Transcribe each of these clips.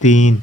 3।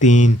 3।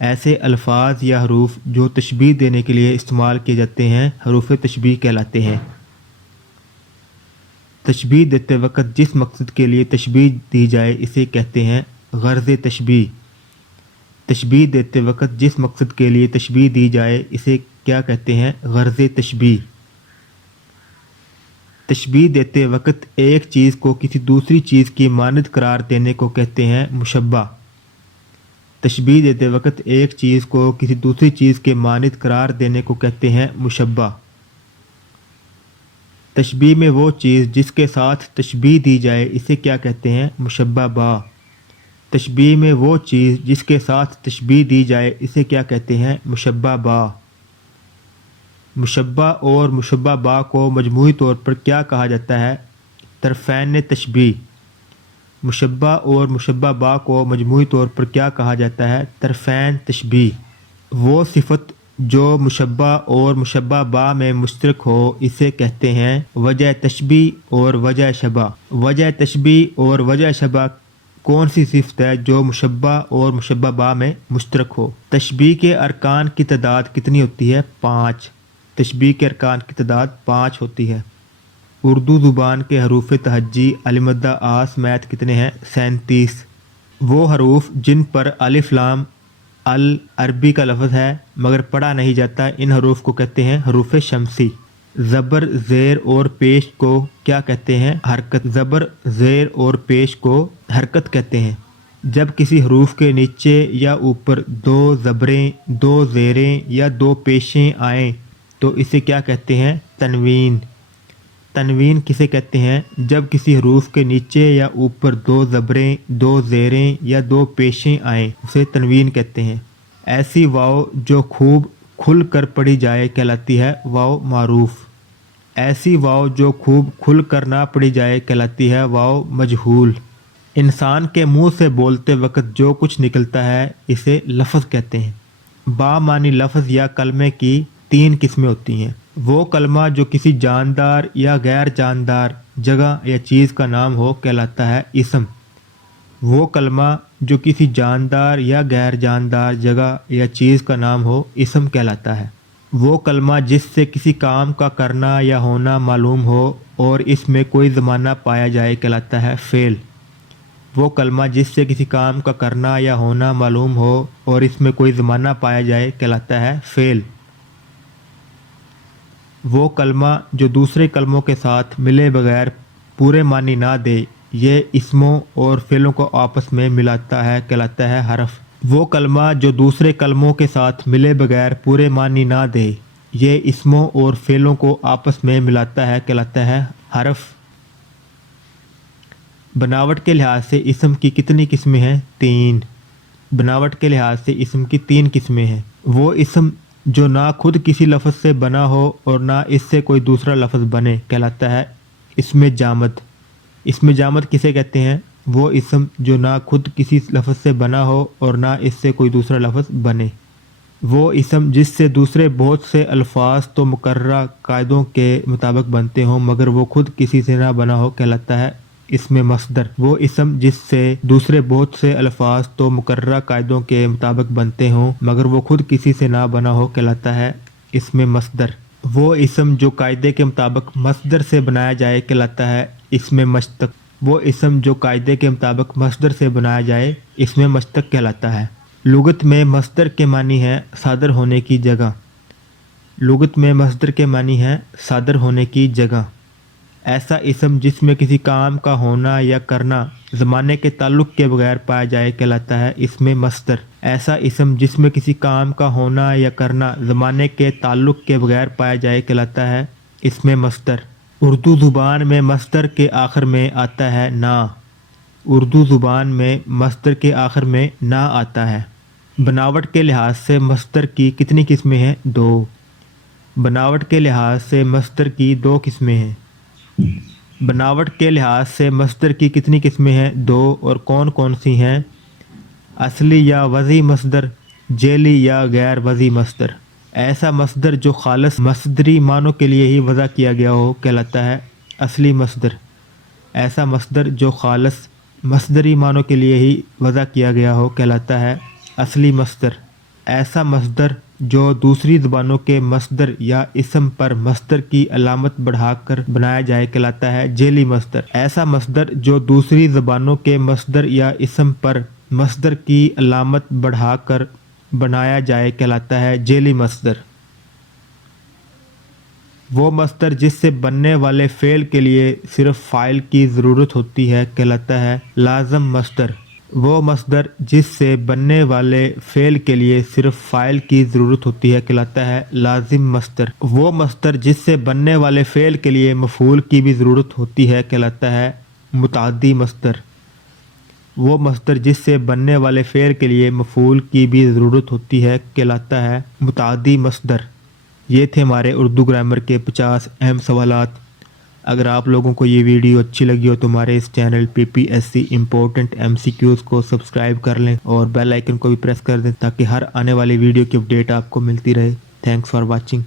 ایسے الفاظ یا حروف جو تشبیہ دینے کے لیے استعمال کیے جاتے ہیں حروف تشبیہ کہلاتے ہیں۔ تشبیہ دیتے وقت جس مقصد کے لیے تشبیہ دی جائے اسے کہتے ہیں غرض تشبیہ۔ تشبیہ دیتے وقت جس مقصد کے لیے تشبیہ دی جائے اسے کیا کہتے ہیں؟ غرض تشبیہ۔ تشبیہ دیتے وقت ایک چیز کو کسی دوسری چیز کی مانند قرار دینے کو کہتے ہیں مشبہ۔ تشبیہ دیتے وقت ایک چیز کو کسی دوسری چیز کے مانند قرار دینے کو کہتے ہیں مشبہ۔ تشبیہ میں وہ چیز جس کے ساتھ تشبیہ دی جائے اسے کیا کہتے ہیں؟ مشبہ با۔ تشبیہ میں وہ چیز جس کے ساتھ تشبیہ دی جائے اسے کیا کہتے ہیں؟ مشبہ با۔ مشبہ اور مشبہ با کو مجموعی طور پر کیا کہا جاتا ہے؟ طرفین تشبیہ۔ مشبہ اور مشبہ با کو مجموعی طور پر کیا کہا جاتا ہے؟ طرفین تشبیہ۔ وہ صفت جو مشبہ اور مشبہ با میں مشترک ہو اسے کہتے ہیں وجہ تشبیہ اور وجہ شبہ۔ وجہ تشبیہ اور وجہ شبہ کون سی صفت ہے جو مشبہ اور مشبہ با میں مشترک ہو؟ تشبیہ کے ارکان کی تعداد کتنی ہوتی ہے؟ 5۔ تشبیہ کے ارکان کی تعداد 5 ہوتی ہے۔ اردو زبان کے حروف تہجی المدہ آ سمیت کتنے ہیں؟ 37۔ وہ حروف جن پر الف لام عربی کا لفظ ہے مگر پڑھا نہیں جاتا ان حروف کو کہتے ہیں حروف شمسی۔ زبر زیر اور پیش کو کیا کہتے ہیں؟ حرکت۔ زبر زیر اور پیش کو حرکت کہتے ہیں۔ جب کسی حروف کے نیچے یا اوپر 2 زبریں 2 زیریں یا 2 پیشیں آئیں تو اسے کیا کہتے ہیں؟ تنوین۔ تنوین کسے کہتے ہیں؟ جب کسی حروف کے نیچے یا اوپر 2 زبریں 2 زیریں یا 2 پیشیں آئیں اسے تنوین کہتے ہیں۔ ایسی واو جو خوب کھل کر پڑھی جائے کہلاتی ہے واو معروف۔ ایسی واو جو خوب کھل کر نہ پڑھی جائے کہلاتی ہے واو مجہول۔ انسان کے منہ سے بولتے وقت جو کچھ نکلتا ہے اسے لفظ کہتے ہیں۔ با معنی لفظ یا کلمے کی 3 قسمیں ہوتی ہیں۔ وہ کلمہ جو کسی جاندار یا غیر جاندار جگہ یا چیز کا نام ہو کہلاتا ہے اسم۔ وہ کلمہ جو کسی جاندار یا غیر جاندار جگہ یا چیز کا نام ہو اسم کہلاتا ہے۔ وہ کلمہ جس سے کسی کام کا کرنا یا ہونا معلوم ہو اور اس میں کوئی زمانہ پایا جائے کہلاتا ہے فعل۔ وہ کلمہ جس سے کسی کام کا کرنا یا ہونا معلوم ہو اور اس میں کوئی زمانہ پایا جائے کہلاتا ہے فعل۔ وہ کلمہ جو دوسرے کلموں کے ساتھ ملے بغیر پورے معنی نہ دے یہ اسموں اور فعلوں کو آپس میں ملاتا ہے کہلاتا ہے حرف۔ وہ کلمہ جو دوسرے کلموں کے ساتھ ملے بغیر پورے معنی نہ دے یہ اسموں اور فعلوں کو آپس میں ملاتا ہے کہلاتا ہے حرف۔ بناوٹ کے لحاظ سے اسم کی کتنی قسمیں ہیں؟ 3۔ بناوٹ کے لحاظ سے اسم کی 3 قسمیں ہیں۔ وہ اسم جو نہ خود کسی لفظ سے بنا ہو اور نہ اس سے کوئی دوسرا لفظ بنے کہلاتا ہے اسم جامد۔ اسم جامد کسے کہتے ہیں؟ وہ اسم جو نہ خود کسی لفظ سے بنا ہو اور نہ اس سے کوئی دوسرا لفظ بنے۔ وہ اسم جس سے دوسرے بہت سے الفاظ تو مقررہ قاعدوں کے مطابق بنتے ہوں مگر وہ خود کسی سے نہ بنا ہو کہلاتا ہے اسم مصدر۔ وہ اسم جس سے دوسرے بہت سے الفاظ تو مقررہ قاعدوں کے مطابق بنتے ہوں مگر وہ خود کسی سے نہ بنا ہو کہلاتا ہے اسم مصدر۔ وہ اسم جو قاعدے کے مطابق مصدر سے بنایا جائے کہلاتا ہے اسم مشتق۔ وہ اسم جو قاعدے کے مطابق مصدر سے بنایا جائے اسم مشتق کہلاتا ہے۔ لغت میں مصدر کے معنی ہے صادر ہونے کی جگہ۔ لغت میں مصدر کے معنی ہے صادر ہونے کی جگہ۔ ایسا اسم جس میں کسی کام کا ہونا یا کرنا زمانے کے تعلق کے بغیر پایا جائے کہلاتا ہے اسم مصدر۔ ایسا اسم جس میں کسی کام کا ہونا یا کرنا زمانے کے تعلق کے بغیر پایا جائے کہلاتا ہے اسم مصدر۔ اردو زبان میں مصدر کے آخر میں آتا ہے نا۔ اردو زبان میں مصدر کے آخر میں نا آتا ہے۔ بناوٹ کے لحاظ سے مصدر کی کتنی قسمیں ہیں؟ 2۔ بناوٹ کے لحاظ سے مصدر کی 2 قسمیں ہیں۔ بناوٹ کے لحاظ سے مصدر کی کتنی قسمیں ہیں؟ 2 اور کون کون سی ہیں؟ اصلی یا وضعی مصدر، جعلی یا غیر وضعی مصدر۔ ایسا مصدر جو خالص مصدری معنوں کے لیے ہی وضع کیا گیا ہو کہلاتا ہے اصلی مصدر۔ ایسا مصدر جو خالص مصدری معنوں کے لیے ہی وضع کیا گیا ہو کہلاتا ہے اصلی مصدر۔ ایسا مصدر جو دوسری زبانوں کے مصدر یا اسم پر مصدر کی علامت بڑھا کر بنایا جائے کہلاتا ہے جعلی مصدر۔ ایسا مصدر جو دوسری زبانوں کے مصدر یا اسم پر مصدر کی علامت بڑھا کر بنایا جائے کہلاتا ہے جعلی مصدر۔ وہ مصدر جس سے بننے والے فعل کے لیے صرف فاعل کی ضرورت ہوتی ہے کہلاتا ہے لازم مصدر۔ وہ مصدر جس سے بننے والے فعل کے لیے صرف فاعل کی ضرورت ہوتی ہے کہلاتا ہے لازم مصدر۔ وہ مصدر جس سے بننے والے فعل کے لیے مفعول کی بھی ضرورت ہوتی ہے کہلاتا ہے متعدی مصدر۔ وہ مصدر جس سے بننے والے فعل کے لیے مفعول کی بھی ضرورت ہوتی ہے کہلاتا ہے متعدی مصدر۔ یہ تھے ہمارے اردو گرامر کے 50 اہم سوالات۔ اگر آپ لوگوں کو یہ ویڈیو اچھی لگی ہو تو ہمارے اس چینل PPSC امپورٹنٹ MCQs کو سبسکرائب کر لیں اور بیل آئیکن کو بھی پریس کر دیں تاکہ ہر آنے والی ویڈیو کی اپڈیٹ آپ کو ملتی رہے۔ Thanks for watching.